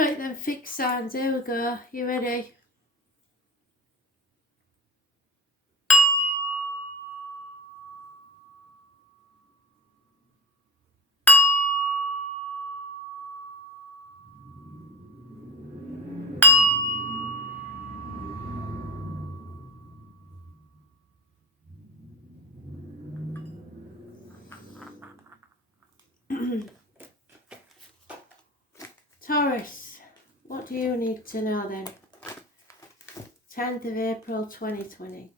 Right then, fixed signs. Here we go. You ready? Taurus, what do you need to know then? 10th of April 2020.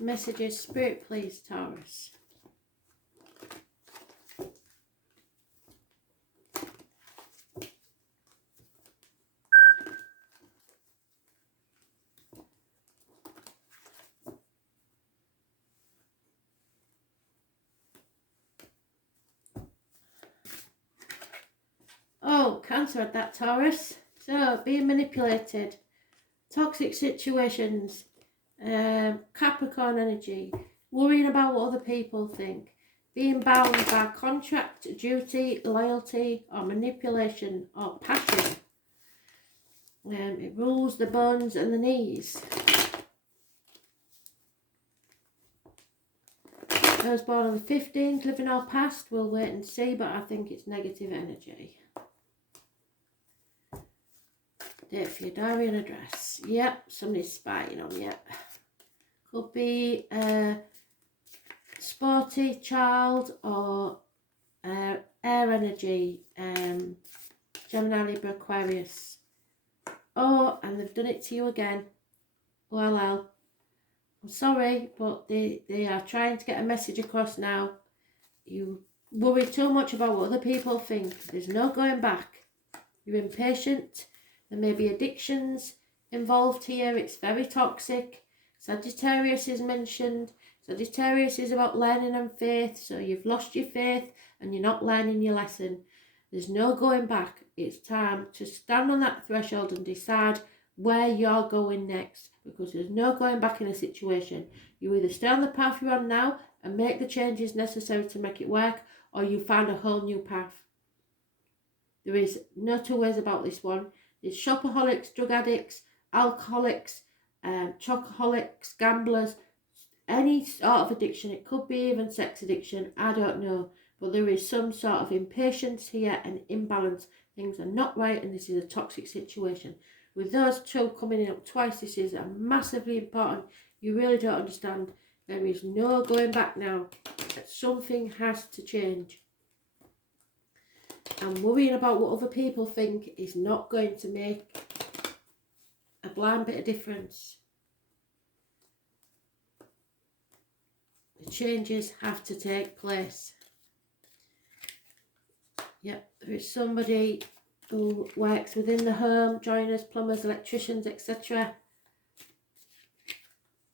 Messages, Spirit please, Taurus. Oh, Cancer at that, Taurus. So, being manipulated, toxic situations, Capricorn energy, worrying about what other people think, being bound by contract, duty, loyalty, or manipulation, or passion. It rules the bones and the knees. Those born on the 15th, living our past, we'll wait and see, but I think it's negative energy. Date for your diary and address. Yep, somebody's spying on you. Could be a sporty child or air energy, Gemini, Libra, Aquarius. Oh, and they've done it to you again. Well, I'm sorry, but they are trying to get a message across now. You worry too much about what other people think. There's no going back. You're impatient. There may be addictions involved here. It's very toxic. Sagittarius is mentioned. Sagittarius is about learning and faith. So you've lost your faith and you're not learning your lesson. There's no going back. It's time to stand on that threshold and decide where you're going next, because there's no going back in a situation. You either stay on the path you're on now and make the changes necessary to make it work, or you find a whole new path. There is no two ways about this one. There's shopaholics, drug addicts, alcoholics, chocoholics, gamblers, any sort of addiction. It could be even sex addiction, I don't know. But there is some sort of impatience here and imbalance. Things are not right and this is a toxic situation. With those two coming up twice, this is a massively important. You really don't understand. There is no going back now. Something has to change. And worrying about what other people think is not going to make a blind bit of difference. The changes have to take place. Yep, there is somebody who works within the home, joiners, plumbers, electricians, etc.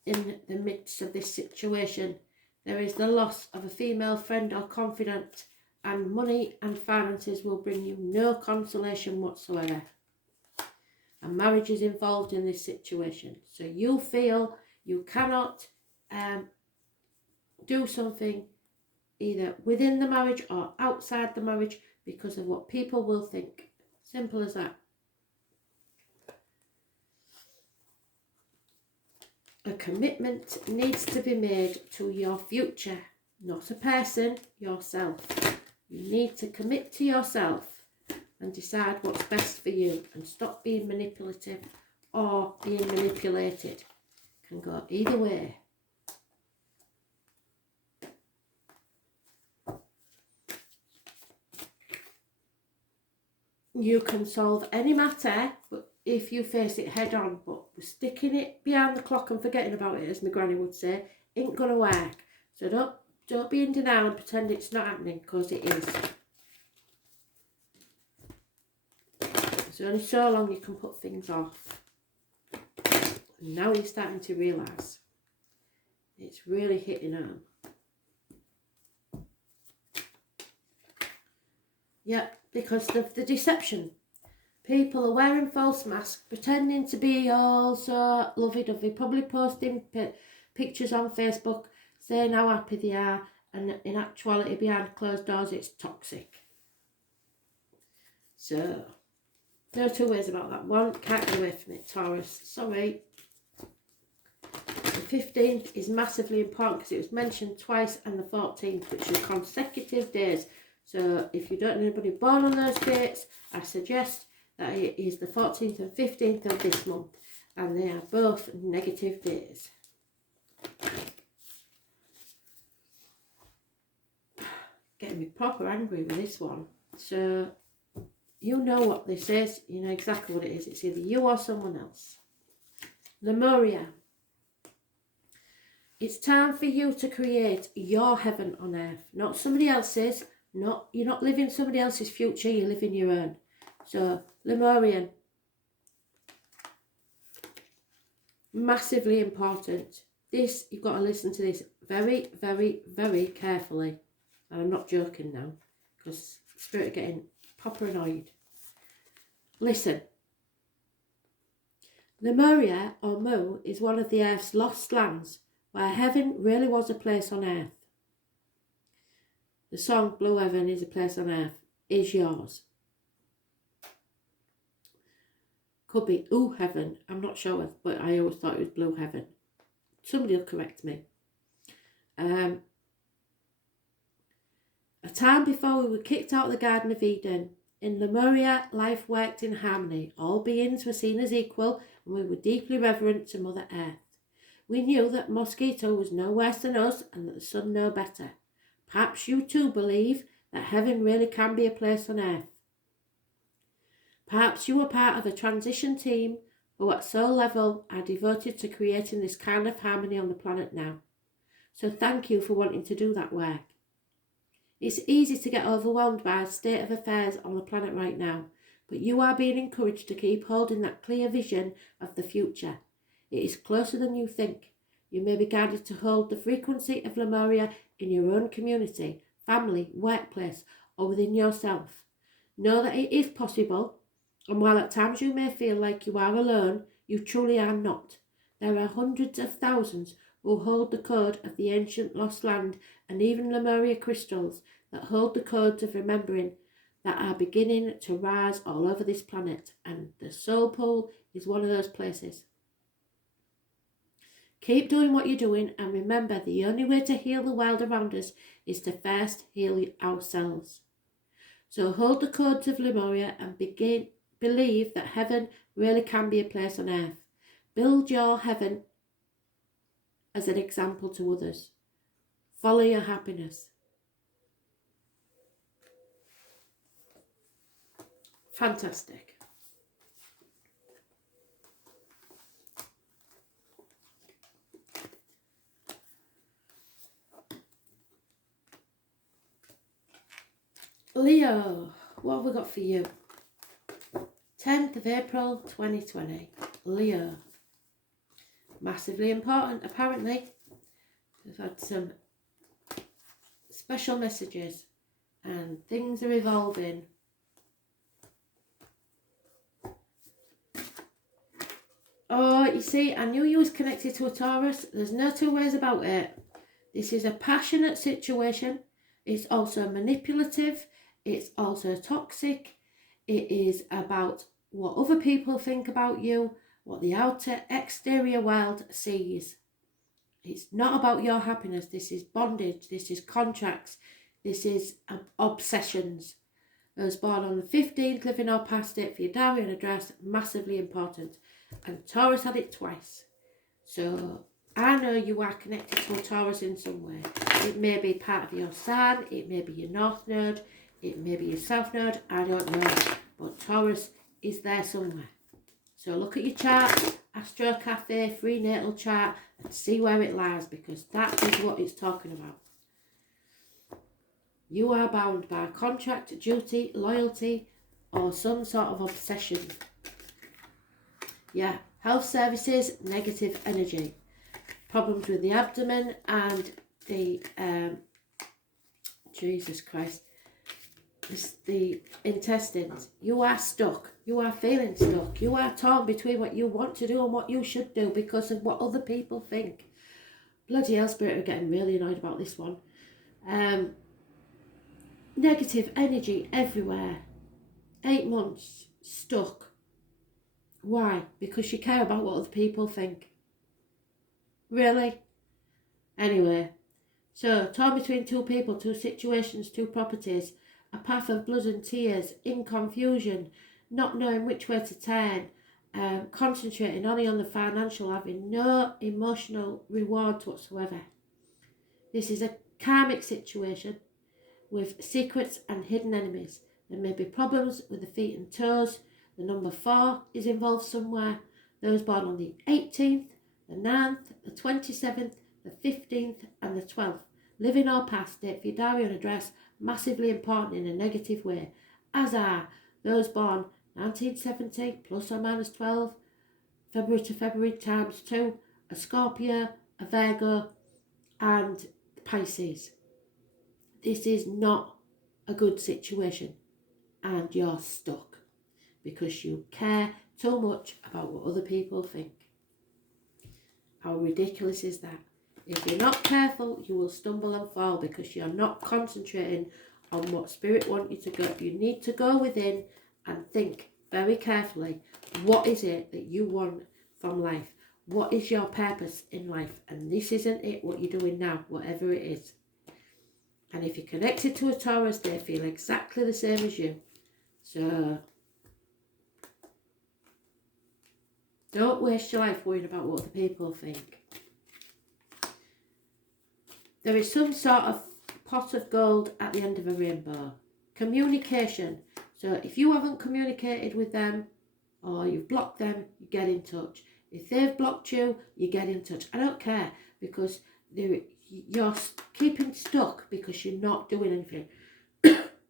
In the midst of this situation, there is the loss of a female friend or confidant, and money and finances will bring you no consolation whatsoever. A marriage is involved in this situation, so you feel you cannot do something either within the marriage or outside the marriage because of what people will think. Simple as that. A commitment needs to be made to your future, not a person, yourself. You need to commit to yourself and decide what's best for you and stop being manipulative or being manipulated. Can go either way. You can solve any matter, but if you face it head on, but sticking it behind the clock and forgetting about it, as my granny would say, ain't gonna work. So don't be in denial and pretend it's not happening, because it is. There's only so long you can put things off. And now you're starting to realise it's really hitting home. Yep, because of the deception. People are wearing false masks, pretending to be all so lovey-dovey, probably posting pictures on Facebook saying how happy they are, and in actuality behind closed doors it's toxic. So No two ways about that one. Can't get away from it, Taurus. Sorry. The 15th is massively important because it was mentioned twice, and the 14th, which are consecutive days. So if you don't know anybody born on those dates, I suggest that it is the 14th and 15th of this month, and they are both negative days. Getting me proper angry with this one. So you know what this is, you know exactly what it is. It's either you or someone else. Lemuria. It's time for you to create your heaven on earth, not somebody else's. You're not living somebody else's future, you're living your own. So, Lemurian. Massively important. This, you've got to listen to this very, very, very carefully. And I'm not joking now, because Spirit are getting proper annoyed. Listen. Lemuria, or Mu, is one of the earth's lost lands, where heaven really was a place on earth. The song Blue Heaven is a place on earth is yours. Could be Ooh Heaven, I'm not sure, but I always thought it was Blue Heaven. Somebody will correct me. A time before we were kicked out of the Garden of Eden. In Lemuria, life worked in harmony. All beings were seen as equal, and we were deeply reverent to Mother Earth. We knew that mosquito was no worse than us, and that the sun no better. Perhaps you too believe that heaven really can be a place on earth. Perhaps you are part of a transition team who at soul level are devoted to creating this kind of harmony on the planet now. So thank you for wanting to do that work. It's easy to get overwhelmed by the state of affairs on the planet right now, but you are being encouraged to keep holding that clear vision of the future. It is closer than you think. You may be guided to hold the frequency of Lemuria in your own community, family, workplace, or within yourself. Know that it is possible, and while at times you may feel like you are alone, you truly are not. There are hundreds of thousands who hold the code of the ancient lost land, and even Lemuria crystals that hold the codes of remembering that are beginning to rise all over this planet, and the soul pool is one of those places. Keep doing what you're doing, and remember, the only way to heal the world around us is to first heal ourselves. So hold the codes of Lemuria and believe that heaven really can be a place on earth. Build your heaven as an example to others. Follow your happiness. Fantastic. Leo, what have we got for you? 10th of April 2020. Leo. Massively important, apparently. We've had some special messages and things are evolving. Oh, you see, I knew you was connected to a Taurus. There's no two ways about it. This is a passionate situation. It's also manipulative. It's also toxic. It is about what other people think about you, what the outer exterior world sees. It's not about your happiness. This is bondage. This is contracts. This is obsessions. I was born on the 15th, living or past it, for your diary and address, massively important. And Taurus had it twice. So I know you are connected to a Taurus in some way. It may be part of your sign, it may be your north node, it may be your south node, I don't know. But Taurus is there somewhere. So look at your chart, Astro Cafe, free natal chart, and see where it lies, because that is what it's talking about. You are bound by contract, duty, loyalty, or some sort of obsession. Yeah, health services, negative energy. Problems with the abdomen and the, Jesus Christ, the intestines. You are stuck. You are feeling stuck. You are torn between what you want to do and what you should do because of what other people think. Bloody hell, Spirit are getting really annoyed about this one. Negative energy everywhere. 8 months stuck. Why? Because you care about what other people think. Really? Anyway, so torn between two people, two situations, two properties, a path of blood and tears, in confusion, not knowing which way to turn, concentrating only on the financial, having no emotional rewards whatsoever. This is a karmic situation with secrets and hidden enemies. There may be problems with the feet and toes. The number 4 is involved somewhere. Those born on the 18th, the 9th, the 27th, the 15th and the 12th. Living or past, date for your diary and address, massively important in a negative way, as are those born 1970 plus or minus 12, February to February times 2, a Scorpio, a Virgo and Pisces. This is not a good situation and you're stuck because you care too much about what other people think. How ridiculous is that? If you're not careful, you will stumble and fall because you're not concentrating on what Spirit wants you to go. You need to go within and think very carefully, what is it that you want from life? What is your purpose in life? And this isn't it, what you're doing now, whatever it is. And if you're connected to a Taurus, they feel exactly the same as you. So don't waste your life worrying about what other people think. There is some sort of pot of gold at the end of a rainbow. Communication. So if you haven't communicated with them or you've blocked them, you get in touch. If they've blocked you, you get in touch. I don't care because you're keeping stuck because you're not doing anything.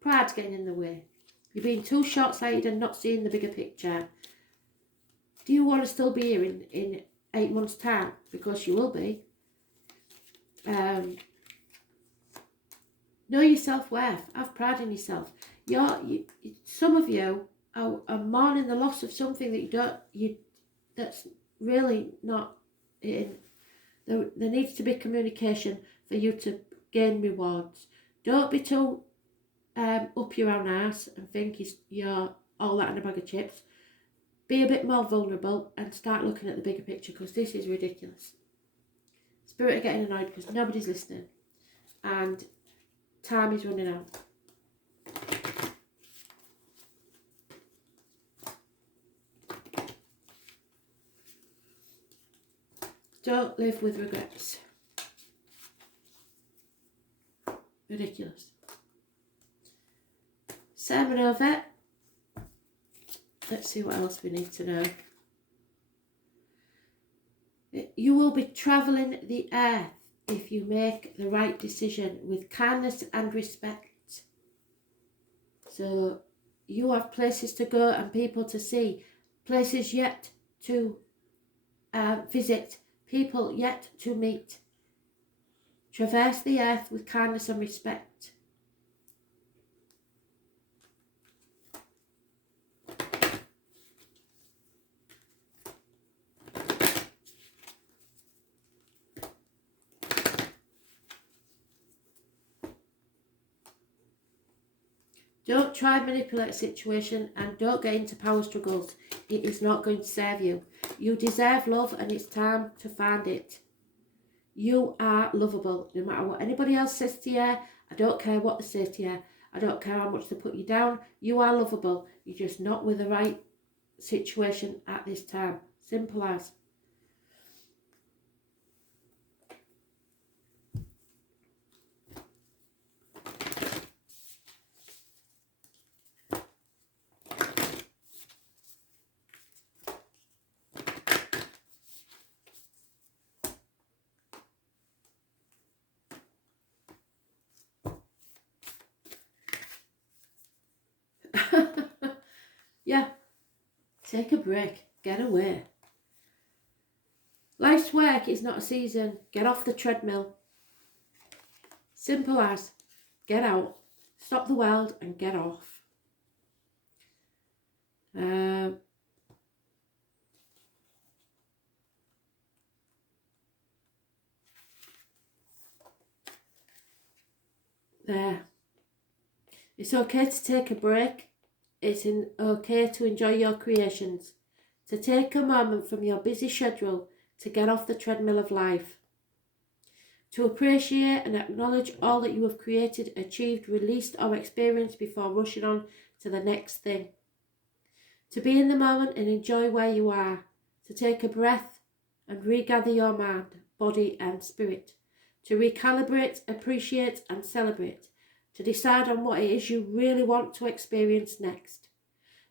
Pride's getting in the way. You're being too short-sighted and not seeing the bigger picture. Do you want to still be here in 8 months' time? Because you will be. Know your self-worth. Have pride in yourself. Some of you are mourning the loss of something that that's really not in. There needs to be communication for you to gain rewards. Don't be too up your own arse and think you're all that in a bag of chips. Be a bit more vulnerable and start looking at the bigger picture because this is ridiculous. Spirit are getting annoyed because nobody's listening and time is running out. Don't live with regrets. Ridiculous. Sermon over. Let's see what else we need to know. You will be travelling the earth if you make the right decision with kindness and respect. So you have places to go and people to see, places yet to visit, people yet to meet. Traverse the earth with kindness and respect. Don't try and manipulate a situation and don't get into power struggles. It is not going to serve you. You deserve love and it's time to find it. You are lovable. No matter what anybody else says to you, I don't care what they say to you. I don't care how much they put you down. You are lovable. You're just not with the right situation at this time. Simple as. Yeah, take a break, get away. Life's work is not a season. Get off the treadmill. Simple as. Get out, stop the world and get off. There. It's okay to take a break. It's okay to enjoy your creations. to take a moment from your busy schedule to get off the treadmill of life, to appreciate and acknowledge all that you have created, achieved, released or experienced before rushing on to the next thing, to be in the moment and enjoy where you are, to take a breath and regather your mind, body and spirit, to recalibrate, appreciate and celebrate, to decide on what it is you really want to experience next.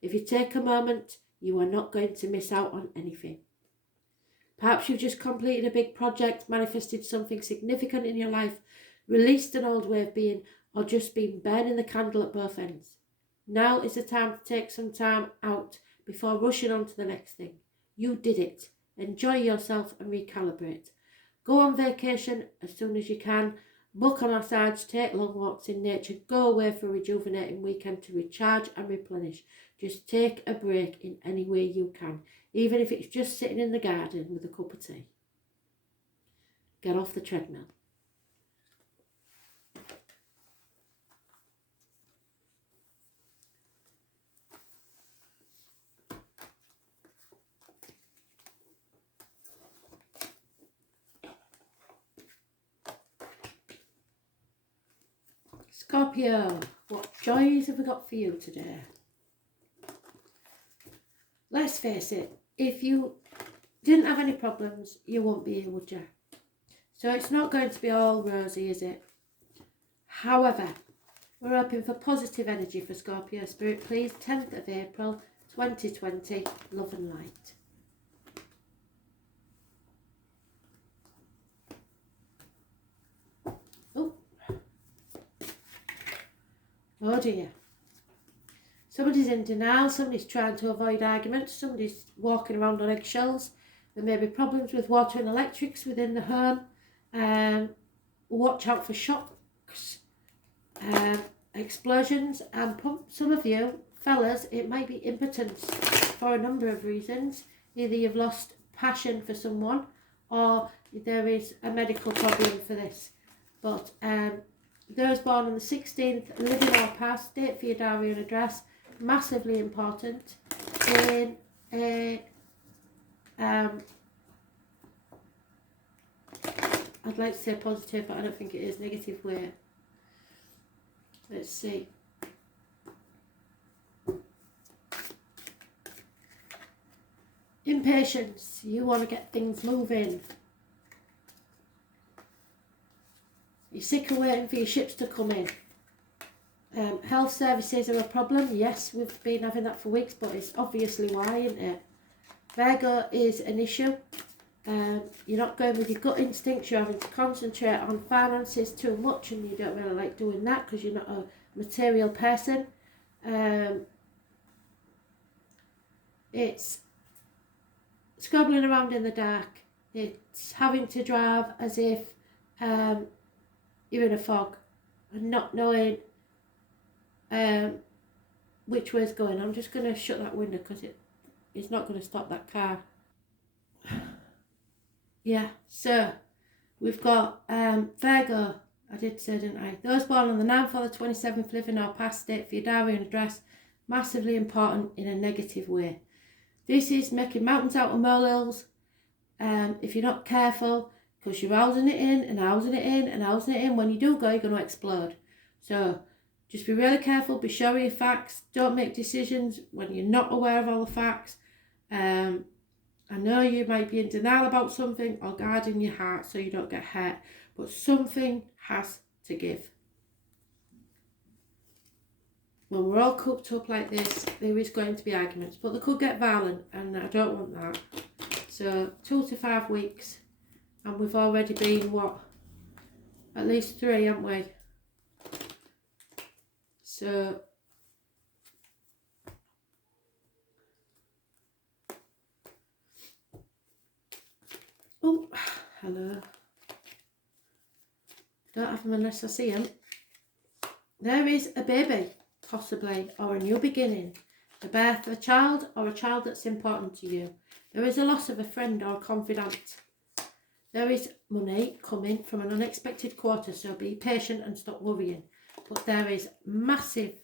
If you take a moment, you are not going to miss out on anything. Perhaps you've just completed a big project, manifested something significant in your life, released an old way of being, or just been burning the candle at both ends. Now is the time to take some time out before rushing on to the next thing. You did it. Enjoy yourself and recalibrate. Go on vacation as soon as you can. Book a massage, take long walks in nature, go away for a rejuvenating weekend to recharge and replenish. Just take a break in any way you can, even if it's just sitting in the garden with a cup of tea. Get off the treadmill. Scorpio, what joys have we got for you today? Let's face it, if you didn't have any problems, you won't be here, would you? So it's not going to be all rosy, is it? However, we're hoping for positive energy for Scorpio Spirit, please. 10th of April 2020, love and light. Oh dear. Somebody's in denial, somebody's trying to avoid arguments, somebody's walking around on eggshells. There may be problems with water and electrics within the home. Watch out for shocks, explosions, and some of you, fellas, it might be impotence for a number of reasons. Either you've lost passion for someone or there is a medical problem for this. But those born on the 16th, living or past, date for your diary and address, massively important in a, I'd like to say positive, but I don't think it is, negative way. Let's see. Impatience, you want to get things moving. You're sick of waiting for your ships to come in. Health services are a problem. Yes, we've been having that for weeks, but it's obviously why, isn't it? Virgo is an issue. You're not going with your gut instincts. You're having to concentrate on finances too much, and you don't really like doing that because you're not a material person. It's scrabbling around in the dark. It's having to drive as if you're in a fog and not knowing which way is going. I'm just going to shut that window because it's not going to stop that car. Yeah, so we've got Virgo, I did say, didn't I? Those born on the 9th or the 27th, living or past, date for your diary and address, massively important in a negative way. This is making mountains out of molehills. If you're not careful, because you're housing it in and housing it in and housing it in, when you do go, you're going to explode. So just be really careful, be sure of your facts, don't make decisions when you're not aware of all the facts. I know you might be in denial about something or guarding your heart so you don't get hurt, but something has to give. When we're all cooped up like this, there is going to be arguments, but they could get violent, and I don't want that. So 2 to 5 weeks, and we've already been, what, at least 3, haven't we? So oh, hello. Don't have them unless I see them. There is a baby, possibly, or a new beginning. The birth of a child or a child that's important to you. There is a loss of a friend or a confidant. There is money coming from an unexpected quarter, so be patient and stop worrying. But there is massive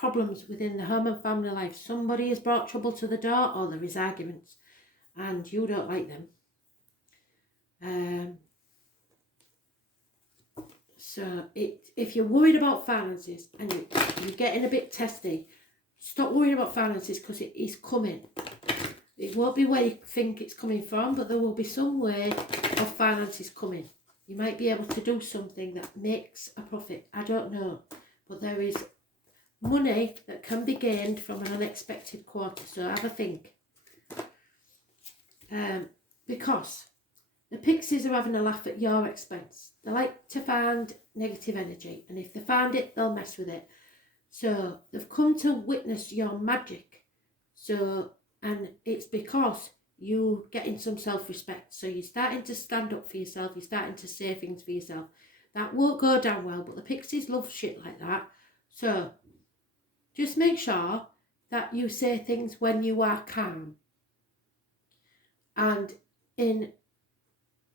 problems within the home and family life. Somebody has brought trouble to the door, or there is arguments and you don't like them. So if you're worried about finances and you're getting a bit testy, stop worrying about finances, because it is coming. It won't be where you think it's coming from, but there will be some way of finances coming. You might be able to do something that makes a profit. I don't know. But there is money that can be gained from an unexpected quarter. So have a think. Because the pixies are having a laugh at your expense. They like to find negative energy. And if they find it, they'll mess with it. So they've come to witness your magic. And it's because you're getting some self-respect. So you're starting to stand up for yourself. You're starting to say things for yourself. That won't go down well, but the pixies love shit like that. So just make sure that you say things when you are calm. And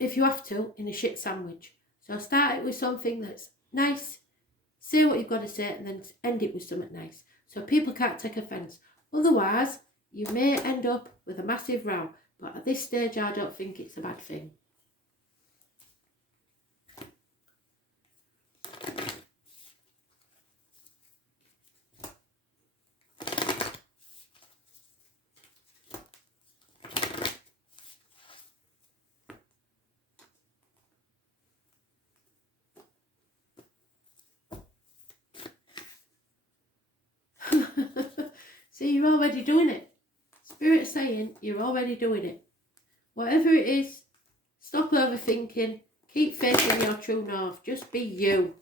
if you have to, in a shit sandwich. So start it with something that's nice. Say what you've got to say, and then end it with something nice. So people can't take offence. Otherwise, you may end up with a massive row, but at this stage I don't think it's a bad thing. See, you're already doing it. Spirit's saying you're already doing it. Whatever it is, stop overthinking. Keep facing your true north. Just be you.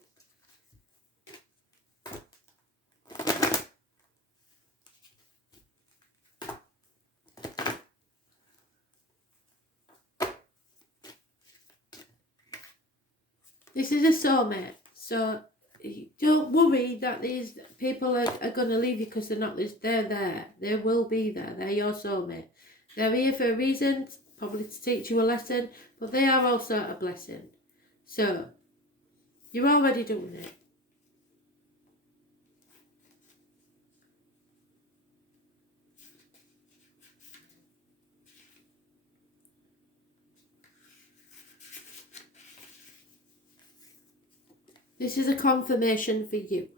This is a soulmate. So don't worry that these people are going to leave you because they're not. They're there. They will be there. They're your soulmate. They're here for a reason, probably to teach you a lesson, but they are also a blessing. So you're already doing it. This is a confirmation for you.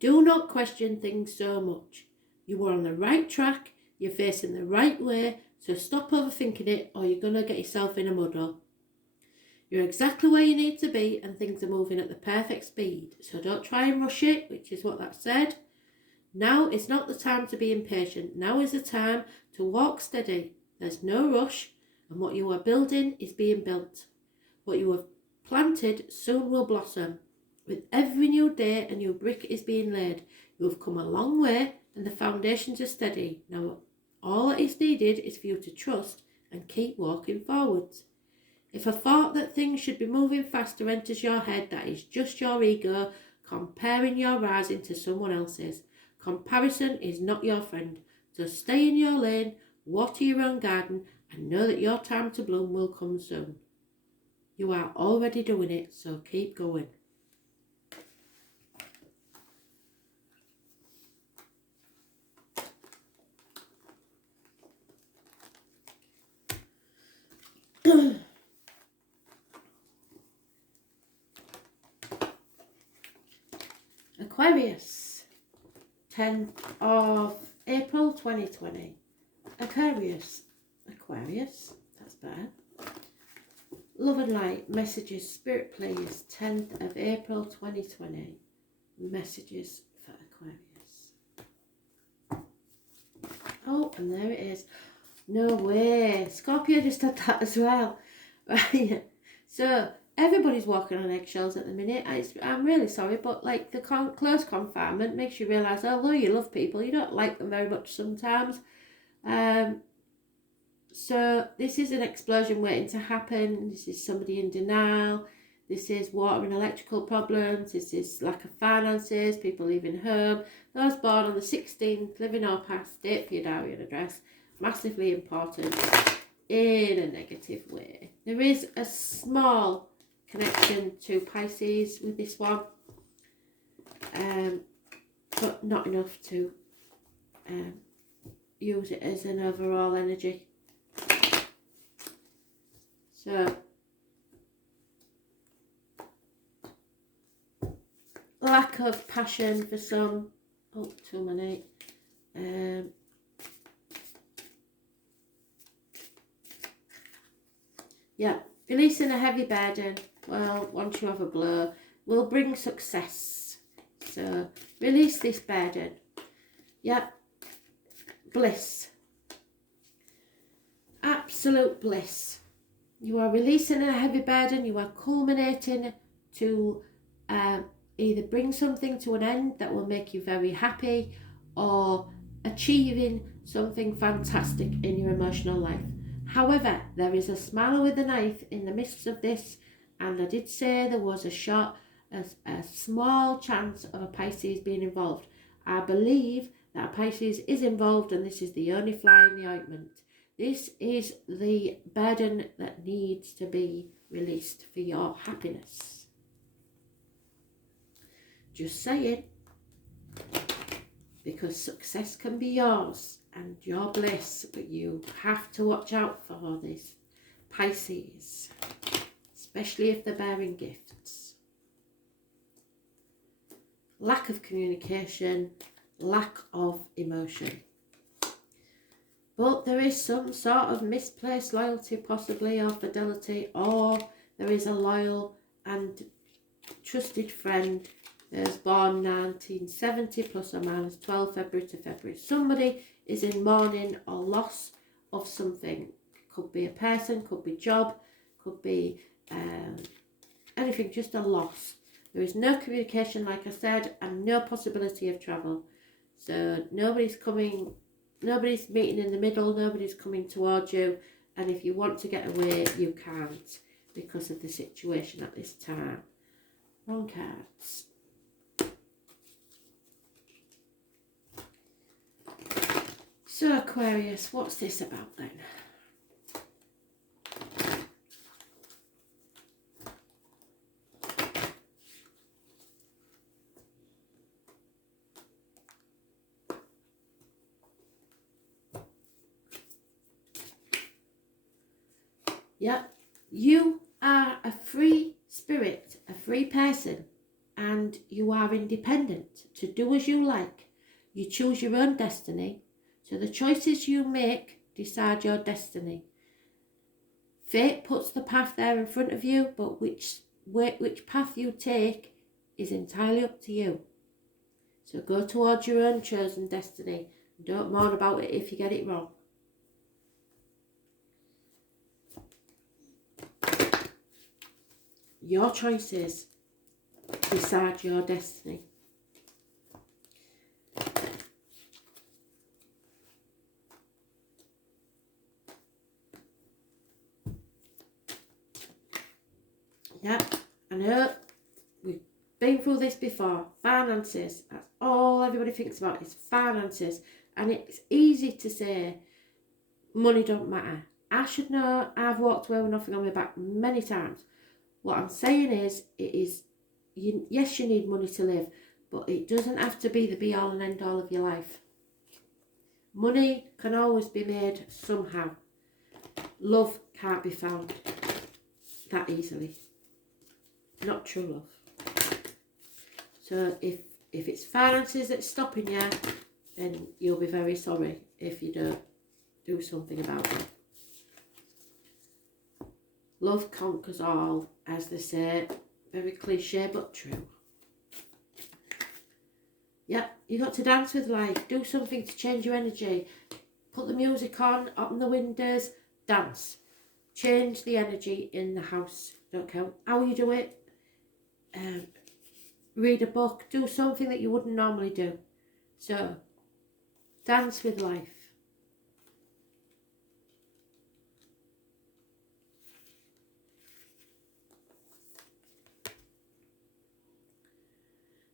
Do not question things so much. You are on the right track. You're facing the right way. So stop overthinking it, or you're going to get yourself in a muddle. You're exactly where you need to be, and things are moving at the perfect speed. So don't try and rush it, which is what that said. Now is not the time to be impatient. Now is the time to walk steady. There's no rush, and what you are building is being built. What you have planted soon will blossom. With every new day, a new brick is being laid. You have come a long way, and the foundations are steady. Now, all that is needed is for you to trust and keep walking forwards. If a thought that things should be moving faster enters your head, that is just your ego comparing your rising to someone else's. Comparison is not your friend. So stay in your lane, water your own garden, and know that your time to bloom will come soon. You are already doing it, so keep going. Aquarius, 10th of April 2020. Aquarius, that's bad. Love and light, messages, spirit please, 10th of April 2020. Messages for Aquarius. Oh, and there it is. No way. Scorpio just had that as well. Right. So everybody's walking on eggshells at the minute. I'm really sorry, but like the close confinement makes you realise, although you love people, you don't like them very much sometimes. So this is an explosion waiting to happen. This is somebody in denial. This is water and electrical problems. This is lack of finances, people leaving home. Those born on the 16th, living or past, date for your diary and address. Massively important in a negative way. There is a small connection to Pisces with this one. but not enough to use it as an overall energy. So lack of passion for some. Oh, 2 and 8. Yeah, releasing a heavy burden, well, once you have a blow, will bring success. So release this burden. Yeah, bliss. Absolute bliss. You are releasing a heavy burden. You are culminating to either bring something to an end that will make you very happy, or achieving something fantastic in your emotional life. However, there is a smile with a knife in the midst of this, and I did say there was a small chance of a Pisces being involved. I believe that a Pisces is involved, and this is the only fly in the ointment. This is the burden that needs to be released for your happiness. Just saying, because success can be yours and your bliss, but you have to watch out for this Pisces, especially if they're bearing gifts. Lack of communication, lack of emotion. But there is some sort of misplaced loyalty possibly, or fidelity, or there is a loyal and trusted friend who's born 1970 plus or minus 12 February to February. Somebody is in mourning or loss of something. Could be a person, could be job, could be anything, just a loss. There is no communication, like I said, and no possibility of travel. So nobody's meeting in the middle, nobody's coming towards you, and if you want to get away, you can't because of the situation at this time. 1 cards. So Aquarius, what's this about then? Yep, you are a free spirit, a free person, and you are independent to do as you like. You choose your own destiny, so the choices you make decide your destiny. Fate puts the path there in front of you, but which path you take is entirely up to you. So go towards your own chosen destiny. Don't moan about it if you get it wrong. Your choices decide your destiny. Yeah, I know we've been through this before. Finances, that's all everybody thinks about is finances. And it's easy to say money don't matter. I should know, I've walked away with nothing on my back many times. What I'm saying is, yes, you need money to live, but it doesn't have to be the be all and end all of your life. Money can always be made somehow. Love can't be found that easily. Not true love. So if it's finances that's stopping you, then you'll be very sorry if you don't do something about it. Love conquers all, as they say. Very cliche, but true. Yeah, you got to dance with life. Do something to change your energy. Put the music on, open the windows, dance. Change the energy in the house. Don't care how you do it. Read a book. Do something that you wouldn't normally do. So, dance with life.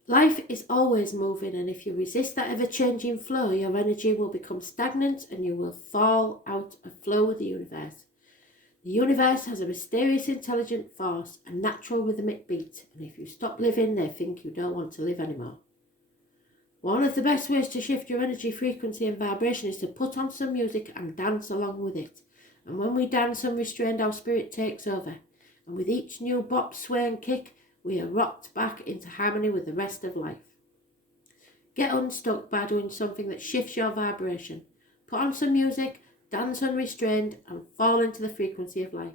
Life is always moving, and if you resist that ever-changing flow, your energy will become stagnant and you will fall out of flow with the universe. The universe has a mysterious, intelligent force, a natural rhythmic beat, and if you stop living, they think you don't want to live anymore. One of the best ways to shift your energy, frequency and vibration is to put on some music and dance along with it. And when we dance unrestrained, our spirit takes over. And with each new bop, sway and kick, we are rocked back into harmony with the rest of life. Get unstuck by doing something that shifts your vibration. Put on some music, dance unrestrained and fall into the frequency of life.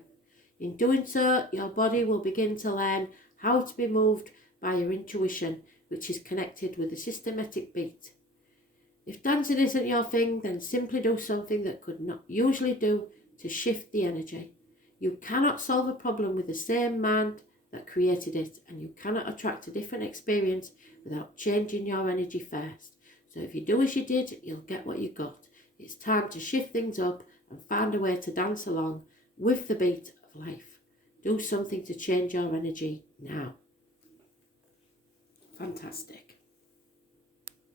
In doing so, your body will begin to learn how to be moved by your intuition, which is connected with a systematic beat. If dancing isn't your thing, then simply do something that could not usually do to shift the energy. You cannot solve a problem with the same mind that created it, and you cannot attract a different experience without changing your energy first. So if you do as you did, you'll get what you got. It's time to shift things up and find a way to dance along with the beat of life. Do something to change your energy now. Fantastic.